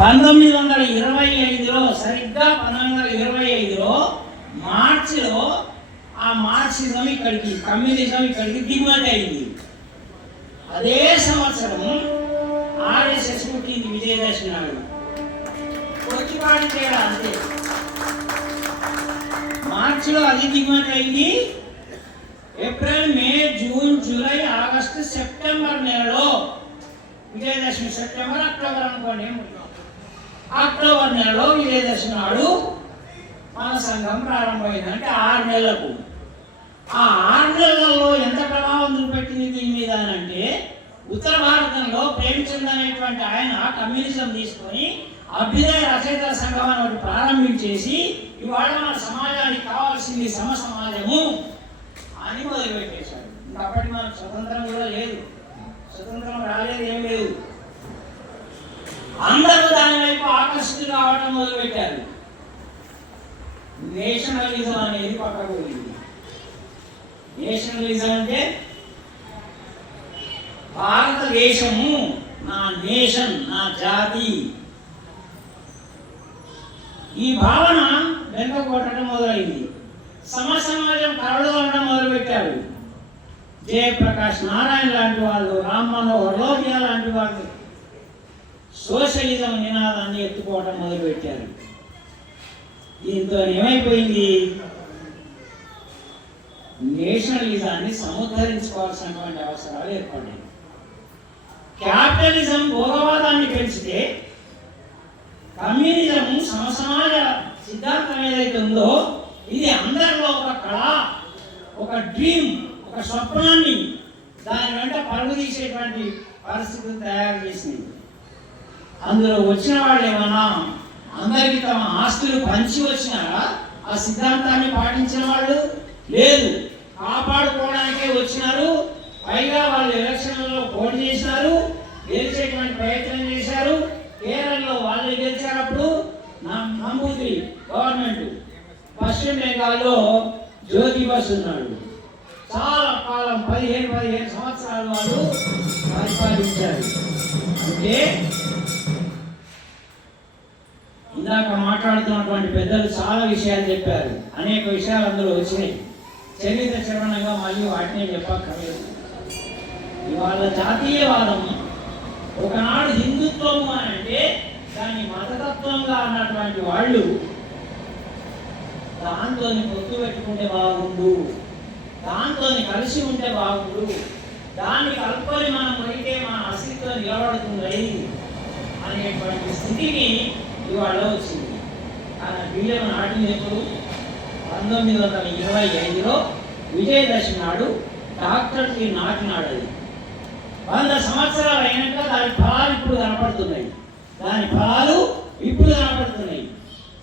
1925లో సరిగ్గా 1925లో మార్చిలో ఆ మార్క్సిజం ఇక్కడికి, కమ్యూనిజం ఇక్కడికి దిగుమతి అయింది. అదే సంవత్సరం ఆర్ఎస్ఎస్ పుట్టింది విజయదశమి నాడు. కొద్దిపాటి తేడా అంతే. మార్చిలో అది దిగుమతి అయింది. ఏప్రిల్, మే, జూన్, జూలై, ఆగస్టు, సెప్టెంబర్ నెలలో విజయదశమి, సెప్టెంబర్, అక్టోబర్ అనుకోండి, అక్టోబర్ నెలలో విజయదశమి నాడు మన సంఘం ప్రారంభమైంది. అంటే 6 నెలలకు. ఆ 6 నెలలలో ఎంత ప్రభావం చూపెట్టింది దీని మీద అంటే, ఉత్తర భారతంలో ప్రేమచంద్ అనేటువంటి ఆయన కమ్యూనిజం తీసుకొని అభ్యుదయ రచయితల సంఘం అని ఒకటి ప్రారంభించేసి, ఇవాళ మన సమాజానికి కావాల్సింది సమ సమాజము అని మొదలుపెట్టేశాడు. అప్పటికి మనకు స్వతంత్రం కూడా లేదు, స్వతంత్రం రాలేదు, ఏం లేదు. అందరూ దాని వైపు ఆకర్షితులు కావడం మొదలుపెట్టారు. నేషనలిజం అనేది పక్కకు పోయింది. నేషనలిజం అంటే భారతదేశము, నా నేషన్, నా జాతి, ఈ భావన వెనుక కొట్టడం మొదలైంది. సమాజం కరడు అనడం మొదలుపెట్టారు. జయప్రకాష్ నారాయణ లాంటి వాళ్ళు, రామ్ మనోహర్ లోహియా లాంటి వాళ్ళు సోషలిజం నినాదాన్ని ఎత్తుకోవడం మొదలుపెట్టారు. దీంతో ఏమైపోయింది, నేషనలిజాన్ని సముద్ధరించుకోవాల్సినటువంటి అవసరాలు ఏర్పడ్డాయి. క్యాపిటలిజం భోగవాదాన్ని పెంచితే, కమ్యూనిజం సమసమాజ సిద్ధాంతం ఏదైతే ఉందో ఇది అందరిలో ఒక కళ, ఒక డ్రీమ్, ఒక స్వప్నాన్ని దాని వెంట పరుగు తీసేటువంటి పరిస్థితులు తయారు చేసింది. అందులో వచ్చిన వాళ్ళు ఏమన్నా అందరికీ తమ ఆస్తులు పంచి వచ్చినారా? ఆ సిద్ధాంతాన్ని పాటించిన వాళ్ళు లేదు. కాపాడుకోవడానికే వచ్చినారు. పైగా వాళ్ళు ఎలక్షన్లలో పోటీ చేసినారు, గెలిచేటువంటి ప్రయత్నం చేశారు. కేరళలో వాళ్ళు గెలిచారప్పుడు నమూద్రి గవర్నమెంట్, పశ్చిమ బెంగాల్లో జ్యోతి బసు ఉన్నాడు. చాలా కాలం 15 సంవత్సరాలు వాళ్ళు పరిపాలించారు. అంటే ఇందాక మాట్లాడుతున్నటువంటి పెద్దలు చాలా విషయాలు చెప్పారు. అనేక విషయాలు అందులో వచ్చినాయి. చరిత్ర శ్రవణంగా మళ్ళీ వాటినే చెప్పక్కర్లేదు. ఇవాళ జాతీయవాదం ఒకనాడు హిందుత్వము అని అంటే దాన్ని మతతత్వంగా అన్నటువంటి వాళ్ళు దాంతో పొత్తు పెట్టుకుంటే బాగుండు, దాంతో కలిసి ఉంటే బాగుండు, దాన్ని కలుపుకొని మనం అయితే మన అస్తిత్వం నిలబడుతుంది అనేటువంటి స్థితికి ఇవాళ వచ్చింది. ఆయన బియ్యం నాటినప్పుడు 1925లో విజయదశమి నాడు డాక్టర్కి నాటినాడు. అది 100 సంవత్సరాలు అయినాక దాని ఫలాలు ఇప్పుడు కనపడుతున్నాయి.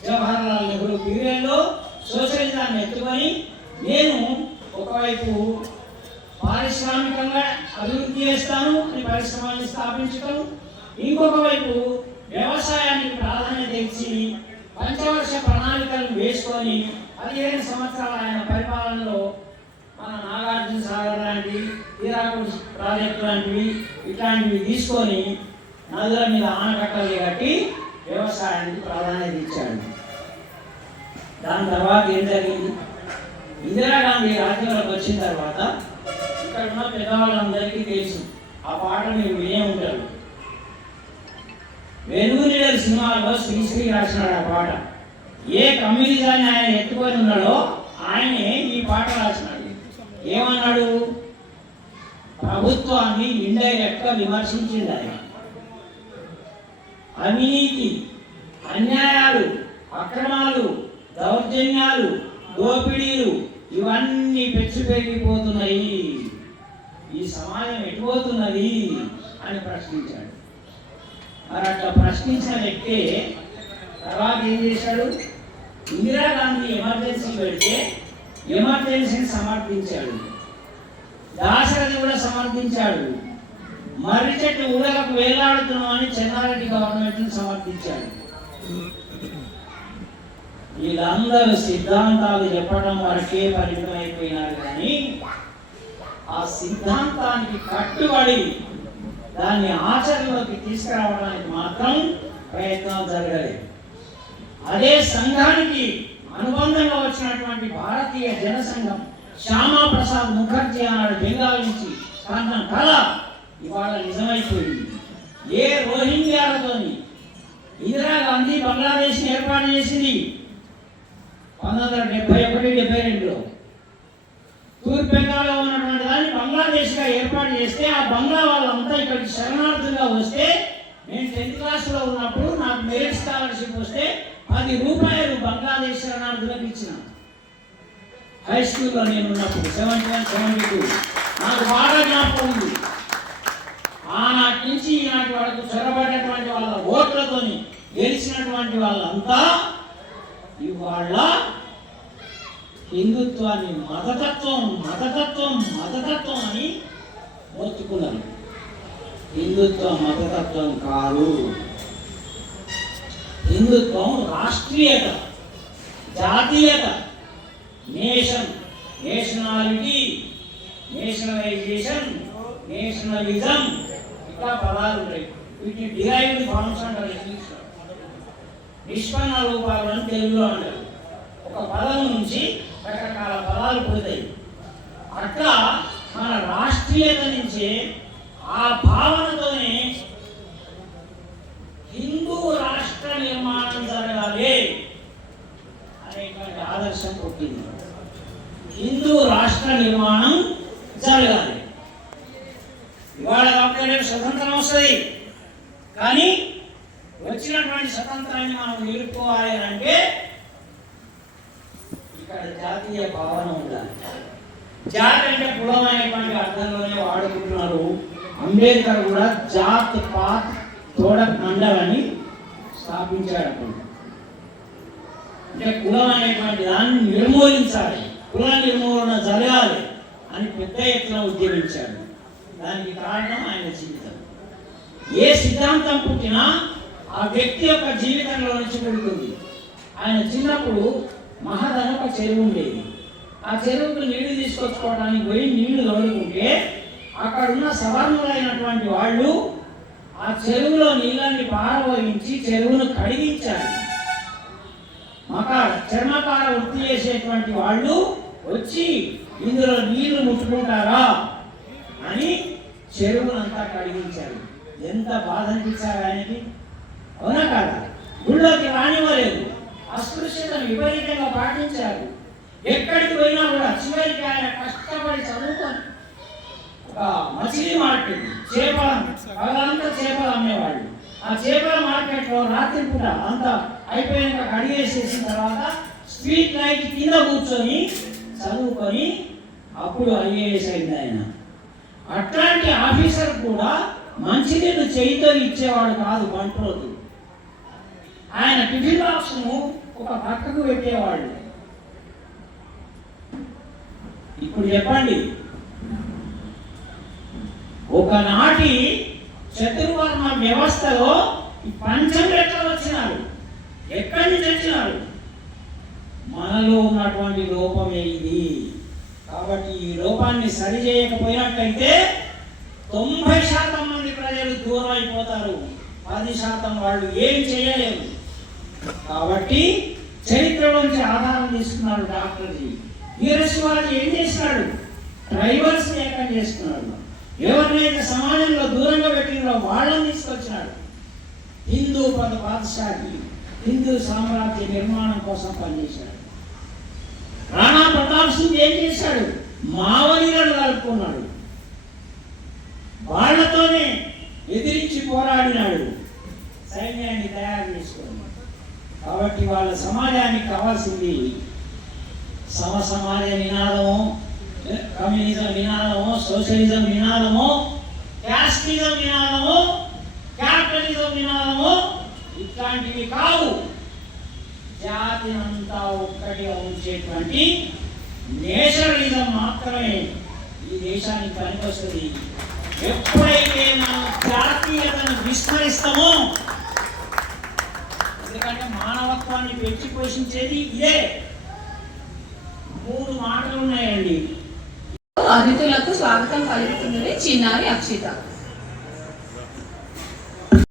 జవహర్లాల్ నెహ్రూ పీరియడ్లో సోషలిజాన్ని ఎత్తుకొని నేను ఒకవైపు పారిశ్రామికంగా అభివృద్ధి చేస్తాను అని పరిశ్రమల్ని స్థాపించడం, ఇంకొక వైపు వ్యవసాయానికి ప్రాధాన్యత ఇచ్చి పంచవర్ష ప్రణాళికలను వేసుకొని 15 సంవత్సరాల ఆయన పరిపాలనలో మన నాగార్జున సాగర్ లాంటివి, హీరాకుడ్ ప్రాజెక్టు లాంటివి ఇట్లాంటివి తీసుకొని నదుల మీద ఆనకట్టలు కట్టి వ్యవసాయానికి ప్రాధాన్యత ఇచ్చాడు. దాని తర్వాత ఏం జరిగింది, ఇందిరాగాంధీ రాజ్యంలోకి వచ్చిన తర్వాత ఇక్కడ ఉన్న పెద్దవాళ్ళందరికీ తెలుసు, ఆ పాట మీరు వినే ఉంటారు. వెలుగు నీడల సినిమాలో శ్రీశ్రీ రాసినాడు ఆ పాట. ఏ కమ్యూనిజాన్ని ఆయన ఎత్తుకొని ఉన్నాడో ఆయనే ఈ పాట రాసినాడు. ఏమన్నాడు, ప్రభుత్వాన్ని ఇండైరెక్ట్గా విమర్శించింది ఆయన. అవినీతి, అన్యాయాలు, అక్రమాలు, దౌర్జన్యాలు, దోపిడీలు ఇవన్నీ పెరిగిపోతున్నాయి, ఈ సమాజం ఎటుపోతున్నది అని ప్రశ్నించాడు. మరి అట్లా ప్రశ్నించిన వ్యక్తే తర్వాత ఏం చేశాడు, ఇందిరాగాంధీ ఎమర్జెన్సీ పెడితే ఎమర్జెన్సీని సమర్థించాడు, దాశరథి కూడా సమర్థించాడు, మర్రి చెట్టు ఊరలకు వేలాడుతున్నామని చెన్నారెడ్డి గవర్నమెంట్ని సమర్థించాడు. వీళ్ళందరూ సిద్ధాంతాలు చెప్పడం వరకే పరిమితమైపోయినారు, కానీ ఆ సిద్ధాంతానికి కట్టుబడి దాన్ని ఆచరణలోకి తీసుకురావడానికి మాత్రం ప్రయత్నాలు జరగలేదు. అదే సంఘానికి అనుబంధంగా వచ్చినటువంటి భారతీయ జనసంఘం శ్యామా ప్రసాద్ ముఖర్జీ ఆనాడు బెంగాల్ నుంచి కన్న కళ ఇవాళ నిజమైపోయింది. ఏ రోహింగ్యాలతోని ఇందిరాగాంధీ బంగ్లాదేశ్ని ఏర్పాటు చేసింది 1971-72లో. తూర్పు బెంగాల్లో ఉన్నటువంటి దాన్ని బంగ్లాదేశ్గా ఏర్పాటు చేస్తే ఆ బంగ్లా వాళ్ళంతా ఇక్కడికి శరణార్థులుగా వస్తే నేను 10th క్లాస్లో ఉన్నప్పుడు నాకు మెరిట్ స్కాలర్షిప్ వస్తే 10 రూపాయలు బంగ్లాదేశ్ శరణార్థులకు ఇచ్చిన. హై స్కూల్లో నేను ఉన్నప్పుడు 71-72 నాకు బాగా జ్ఞాపకం ఉంది. ఆనాటి నుంచి ఈనాటి వరకు చొరబడినటువంటి వాళ్ళ ఓట్లతోని గెలిచినటువంటి వాళ్ళంతా ఇవాళ హిందుత్వాన్ని మతతత్వం అని మొత్తుకున్నారు. హిందుత్వం మతతత్వం కాదు. హిందుత్వం రాష్ట్రీయత, జాతీయత, నేషనాలిటీ, నేషనలైజేషన్, నేషనలిజం ఇట్లా పదాలు ఉంటాయి. వీటిని డిరైవ్డ్ ఫార్మ్స్ అంటారు ఇంగ్లీష్లో. నిష్పన్న రూపాలు అని తెలుగులో అంటారు. ఒక పదం నుంచి రకరకాల పదాలు పుడతాయి. అట్లా మన రాష్ట్రీయత నుంచే ఆ భావనతోనే హిందూ రాష్ట్ర నిర్మాణం జరగాలి అనేటువంటి ఆదర్శం పుట్టింది. హిందూ రాష్ట్ర నిర్మాణం జరగాలి. ఇవాళ కాకపోతే స్వతంత్రం వస్తుంది, కానీ వచ్చినటువంటి స్వతంత్రాన్ని మనం నిలుపుకోవాలి అంటే ఇక్కడ జాతీయ భావన ఉండాలి. జాతి అంటే కులం అనేటువంటి అర్థంలోనే వాడుకుంటున్నారు. అంబేద్కర్ కూడా జాత్ పాత్ తోడక్ మండలని స్థాపించాడు. అంటే కులం అనేటువంటి దాన్ని నిర్మూలించాలి, కుల నిర్మూలన జరగాలి అని పెద్ద ఎత్తున ఉద్యమించాడు. దానికి కారణం ఆయన జీవితం. ఏ సిద్ధాంతం పుట్టినా ఆ వ్యక్తి యొక్క జీవితంలో నుంచి పుడుతుంది. ఆయన చిన్నప్పుడు మహదన ఒక చెరువు ఉండేది. ఆ చెరువుకు నీళ్లు తీసుకొచ్చుకోవడానికి పోయి నీళ్లు తోడుకుంటే అక్కడున్న సవర్ణులైనటువంటి వాళ్ళు ఆ చెరువులో నీళ్ళని పారబోయించి చెరువును కడిగించారు. చర్మకార వృత్తి చేసేటువంటి వాళ్ళు వచ్చి ఇందులో నీళ్లు ముట్టుకుంటారా అని చెరువునంతా కడిగించారు. ఎంత బాధ అనిపించారు ఆయనకి, అవునా కాదా? గుళ్ళోకి రానివ్వలేదు, అస్పృశ్యతను విపరీతంగా పాటించారు. ఎక్కడికి పోయినా కూడా చివరికి ఆయన కష్టపడి చదువుకొని ఒక మచిలీ మార్కెట్, పగలంతా చేపలు అమ్మేవాళ్ళు. ఆ చేపల మార్కెట్లో రాత్రి పూట అంతా అయిపోయాక కడిగేసేసిన తర్వాత స్ట్రీట్ లైట్ కింద కూర్చొని చదువుకొని అప్పుడు ఐఏఎస్ అయింది ఆయన. అట్లాంటి ఆఫీసర్ కూడా మంచినీళ్ళు చేయితో ఇచ్చేవాడు కాదు బంట్రోతు. ఆయన టిఫిన్ బాక్స్ను ఒక పక్కకు పెట్టేవాళ్ళు. ఇప్పుడు చెప్పండి, ఒకనాటి చతుర్వర్ణ వ్యవస్థలో పంచం ఎట్లా వచ్చినారు, ఎక్కడి నుంచి వచ్చినారు? మనలో ఉన్నటువంటి లోపమే ఇది. కాబట్టి ఈ లోపాన్ని సరి చేయకపోయినట్లయితే 90% మంది ప్రజలు దూరం అయిపోతారు, 10% వాళ్ళు ఏం చేయలేరు. కాబట్టి చరిత్రలోంచి ఆధారం తీసుకున్నాడు డాక్టర్జీ. వీరశివాజీ ఏం చేసినాడు? ట్రైబల్స్ ఏకం చేస్తున్నాడు. ఎవరినైతే సమాజంలో దూరంగా పెట్టినో వాళ్ళని తీసుకొచ్చినాడు. హిందూ పాదశాఖి హిందూ సామ్రాజ్య నిర్మాణం కోసం పనిచేశాడు. రాణా ప్రతాప్ సింగ్ ఏం చేశాడు? మావోరీలను కలుపుకున్నాడు, వాళ్లతోనే ఎదిరించి పోరాడినాడు, సైన్యాన్ని తయారు చేసుకున్నాడు. కాబట్టి వాళ్ళ సమాజానికి కావాల్సింది సమసమాజ నినాదము, కమ్యూనిజం నినాదము, సోషలిజం నినాదము, క్యాస్టిజం నినాదము, క్యాపిటలిజం నినాదము ఇట్లాంటివి కావు. జాతినంతా ఒక్కటిగా ఉంచేటువంటి నేషనలిజం మాత్రమే ఈ దేశానికి పనికొస్తుంది. ఎప్పుడైతే మనం జాతీయతను విస్మరిస్తామో, ఎందుకంటే మానవత్వాన్ని పెంచి పోషించేది ఇదే. 3 మాటలు ఉన్నాయండి. అతిథులకు స్వాగతం పలుకుతున్నది చిన్నారి అక్షిత.